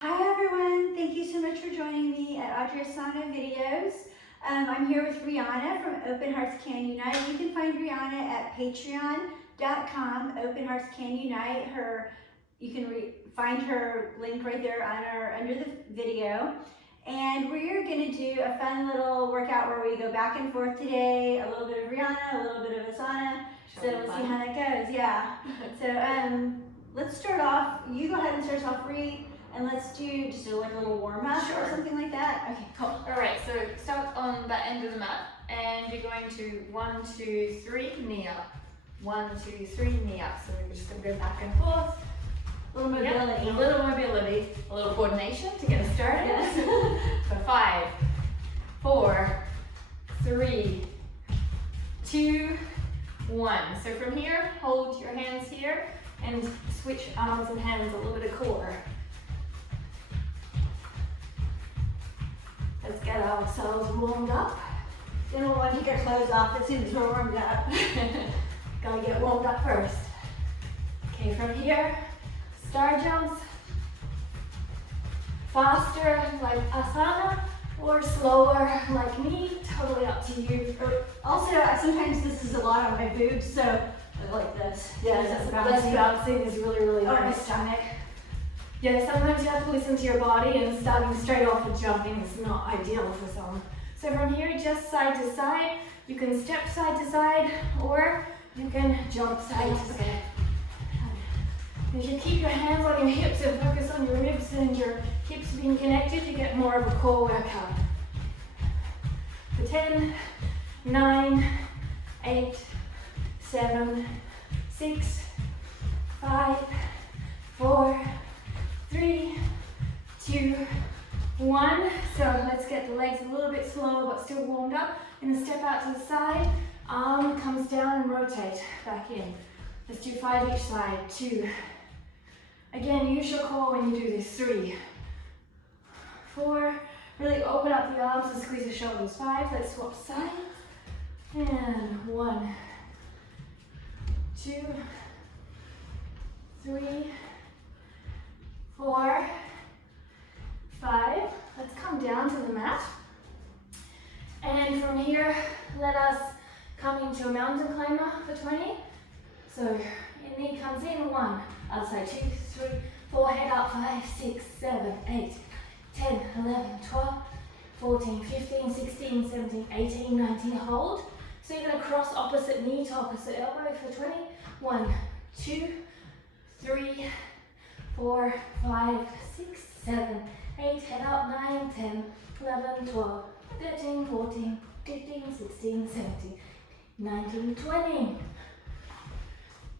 Hi everyone, thank you so much for joining me at audri&Asana videos. I'm here with Ryhanna from Open Hearts Can Unite. You can find Ryhanna at patreon.com, Open Hearts Can Unite. You can find her link right there under the video. And we're going to do a fun little workout where we go back and forth today, a little bit of Ryhanna, a little bit of Asana. So we'll see how that goes, yeah. So let's start off, you go ahead and start us off, Rhea. And let's do just a little warm up or something like that. Okay, cool. All right, so start on the end of the mat, and you're going to 1, 2, 3, knee up. 1, 2, 3, knee up. So we're just going to go back and forth. A little mobility. Yep, a little mobility, a little coordination to get us started. Yes. So 5, 4, 3, 2, 1. So from here, hold your hands here and switch arms and hands, a little bit of core. Let's get ourselves warmed up. Then we'll want to take our clothes off as soon as we're warmed up. Gotta get warmed up first. Okay, from here, star jumps. Faster like Asana or slower like me, totally up to you. Also, sometimes this is a lot on my boobs, so I like this. Yeah, less bouncing is really, really nice. Or my stomach. Yeah, sometimes you have to listen to your body, and starting straight off and jumping is not ideal for some. So from here, just side to side. You can step side to side, or you can jump side to side. If you keep your hands on your hips and focus on your ribs and your hips being connected, you get more of a core workout. For 10, 9, 8, 7, 6, 5, 4, 3, 2, 1. So let's get the legs a little bit slower but still warmed up. And step out to the side. Arm comes down and rotate back in. Let's do 5 each side. 2. Again, use your core when you do this. 3, 4. Really open up the arms and squeeze the shoulders. 5. Let's swap sides. And 1, 2, 3, 4, 5. Let's come down to the mat. And from here, let us come into a mountain climber for 20. So your knee comes in, 1, outside 2, 3, 4, head up, 5, 6, 7, 8, 10, 11, 12, 14, 15, 16, 17, 18, 19, hold. So you're gonna cross opposite knee to opposite elbow for 20. 1, 2, 3, 4, 5, 6, 7, 8, head up, 9, 10, 11, 12, 13, 14, 15, 16, 17, 19, 20.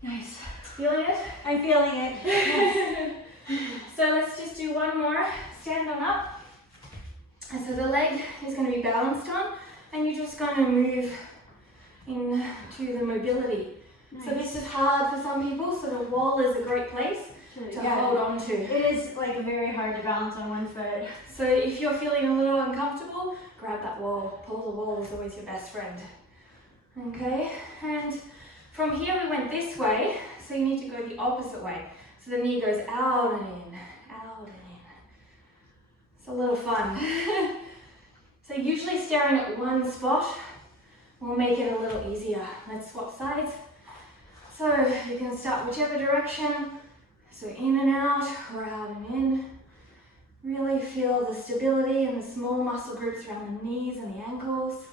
Nice. Feeling it? I'm feeling it. So let's just do one more. Stand on up. And so the leg is going to be balanced on, and you're just going to move into the mobility. Nice. So this is hard for some people, so the wall is a great place to hold on to. It is like very hard to balance on one foot. So if you're feeling a little uncomfortable, grab that wall. Pull the wall is always your best friend. Okay, and from here we went this way, so you need to go the opposite way. So the knee goes out and in, out and in. It's a little fun. So usually staring at one spot will make it a little easier. Let's swap sides. So you can start whichever direction. So in and out, or out and in. Really feel the stability and the small muscle groups around the knees and the ankles.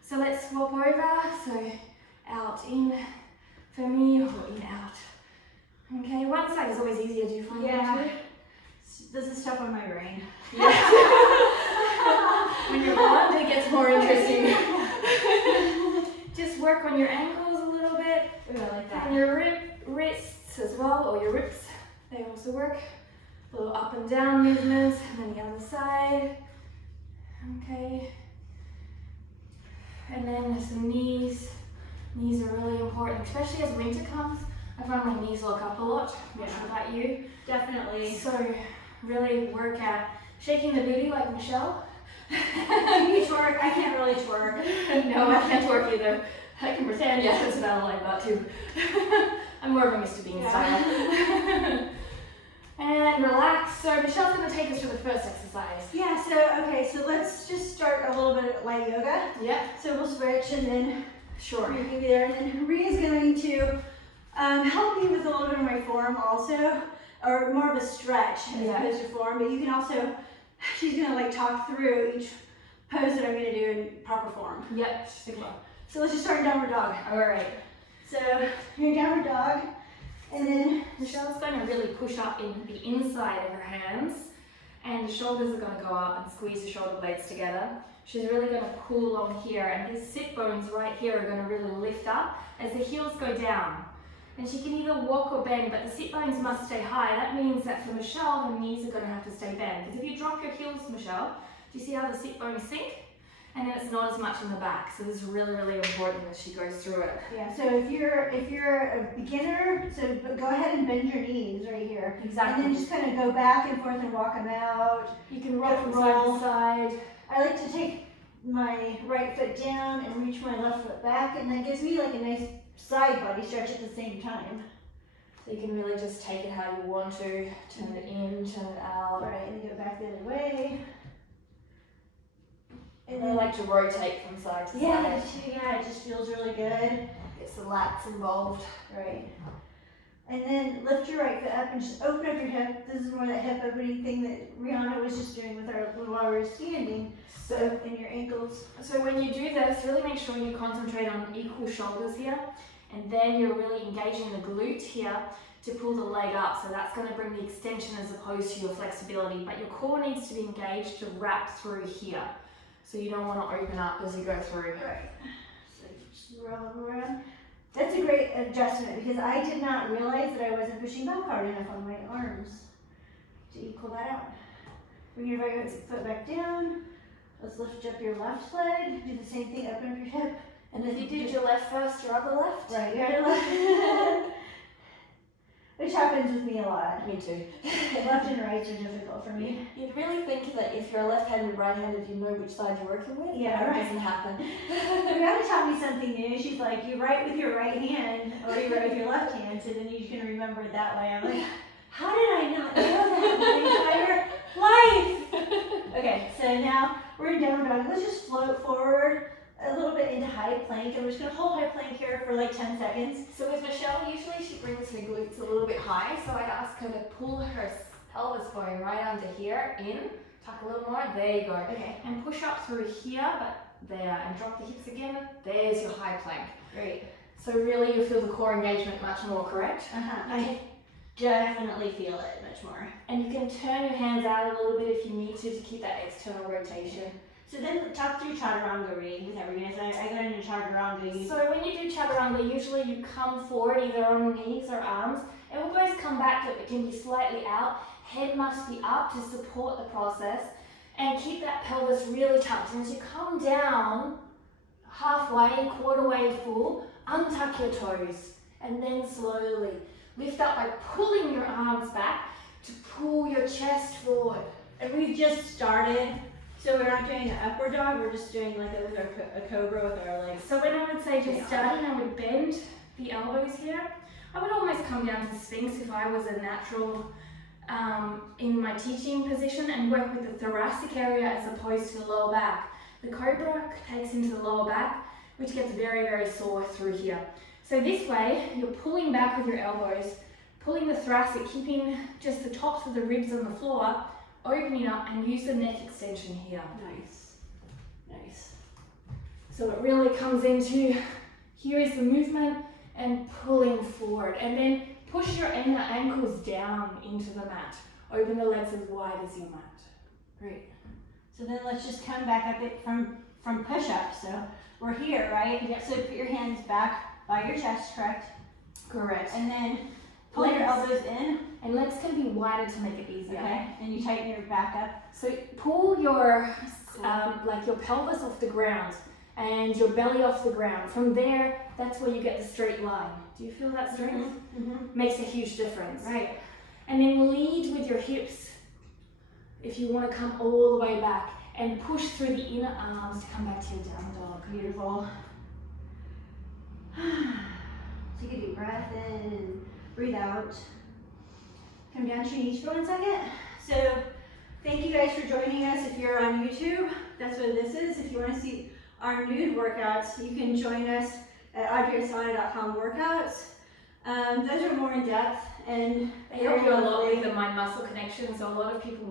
So let's swap over. So out, in for me, or in, out. Okay, one side is always easier to do for you. Yeah. This is tough on my brain. Yeah. When you're blonde, it gets more interesting. Just work on your ankles a little bit. Ooh, I like that. And your wrists as well, or your ribs. They also work. A little up and down movements, and then the other side. Okay. And then some knees. Knees are really important, especially as winter comes. I find my knees lock up a lot. Not sure about you. Definitely. So really work at shaking the booty like Michelle. Can you twerk? I can't really twerk. No, I can't twerk either. I can pretend, yeah, that's about all I got too. I'm more of a Mr. Bean style. And relax. So Michelle's going to take us through the first exercise. Yeah, so let's just start a little bit of light yoga. Yep. So we'll switch and then Sure. you can be there. And then Rhea's going to help me with a little bit of my form also, or more of a stretch as opposed to form. But you can also, she's going to like talk through each pose that I'm going to do in proper form. Yep, super. So let's just start in downward dog. All right. So you're in downward dog, and then Michelle's going to really push up in the inside of her hands, and the shoulders are going to go up and squeeze the shoulder blades together. She's really going to pull on here, and these sit bones right here are going to really lift up as the heels go down. And she can either walk or bend, but the sit bones must stay high. That means that for Michelle, her knees are going to have to stay bent. Because if you drop your heels, Michelle, do you see how the sit bones sink? And then it's not as much in the back. So this is really, really important as she goes through it. yeah. So if you're a beginner, so go ahead and bend your knees right here. Exactly. And then just kind of go back and forth and walk them out. You can rock from side to side. I like to take my right foot down and reach my left foot back, and that gives me like a nice side body stretch at the same time. So you can really just take it how you want to. Turn it in, turn it out. Right, and then go back the other way. And I like to rotate from side to Yeah, side. yeah, it just feels really good. Gets the lats involved. Right. And then lift your right foot up and just open up your hip. This is more that hip opening thing that Ryhanna was just doing with her while we were standing. So in your ankles. So when you do this, really make sure you concentrate on equal shoulders here, and then you're really engaging the glute here to pull the leg up. So that's going to bring the extension as opposed to your flexibility, but your core needs to be engaged to wrap through here. So you don't want to open up as you go through. Right. So just roll around. That's a great adjustment because I did not realize that I wasn't pushing back hard enough on my arms to equal that out. Bring your right foot back down. Let's lift up your left leg. Do the same thing, open up your hip. And if you did your left first, your other left. Right, your other left. Which happens with me a lot. Me too. Left and rights are difficult for me. You'd really think that if you're left-handed, right-handed, you know which side you're working with. Yeah, but right. It doesn't happen. Rihanna taught me something new. She's like, you write with your right hand or you write with your left hand, so then you can remember it that way. I'm like, how did I not know that my entire life? Okay, so now we're in downward dog. Let's just float forward a little bit into high plank, and we're just gonna hold high plank here for like 10 seconds. So with Michelle, usually she brings her glutes a little bit high, so I'd ask her to pull her pelvis bone right under here, in, tuck a little more, there you go. Okay. And push up through here, but there, and drop the hips again, there's your high plank. Great. So really you feel the core engagement much more, correct? I definitely feel it much more. And you can turn your hands out a little bit if you need to keep that external rotation. So then talk through chaturanga with everyone. So I got into chaturanga. So when you do chaturanga, usually you come forward either on knees or arms. Elbows come back, but it can be slightly out. Head must be up to support the process, and keep that pelvis really tucked. And as you come down, halfway, quarter way full, untuck your toes, and then slowly lift up by pulling your arms back to pull your chest forward. And we've just started. So we're not doing an upward dog, we're just doing like a cobra with our legs. So when I would say just starting, I would bend the elbows here. I would almost come down to Sphinx if I was a natural in my teaching position, and work with the thoracic area as opposed to the lower back. The cobra takes into the lower back, which gets very, very sore through here. So this way, you're pulling back with your elbows, pulling the thoracic, keeping just the tops of the ribs on the floor, opening up, and use the neck extension here. Nice, nice. So it really comes into, here is the movement, and pulling forward. And then push your ankles down into the mat. Open the legs as wide as your mat. Great. So then let's just come back up it from push-up. So we're here, right? Yep. So put your hands back by your chest, correct? Correct. And then pull your elbows in. And legs can be wider to make it easier. Okay. And you tighten your back up. So pull your like your pelvis off the ground and your belly off the ground. From there, that's where you get the straight line. Do you feel that strength? Mm-hmm. Makes a huge difference. Right. And then lead with your hips if you want to come all the way back, and push through the inner arms to come back to your down dog. Beautiful. Take a deep breath in and breathe out. Come down to your knees for 1 second. So thank you guys for joining us. If you're on YouTube, that's what this is. If you want to see our nude workouts, you can join us at audri&Asana.com workouts. Those are more in depth and They help you a lot with the mind-muscle connection. So a lot of people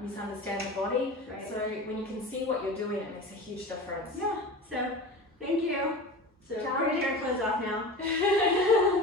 misunderstand the body. Right. So when you can see what you're doing, it makes a huge difference. Yeah. So thank you. So Ciao. we're gonna get our clothes off now.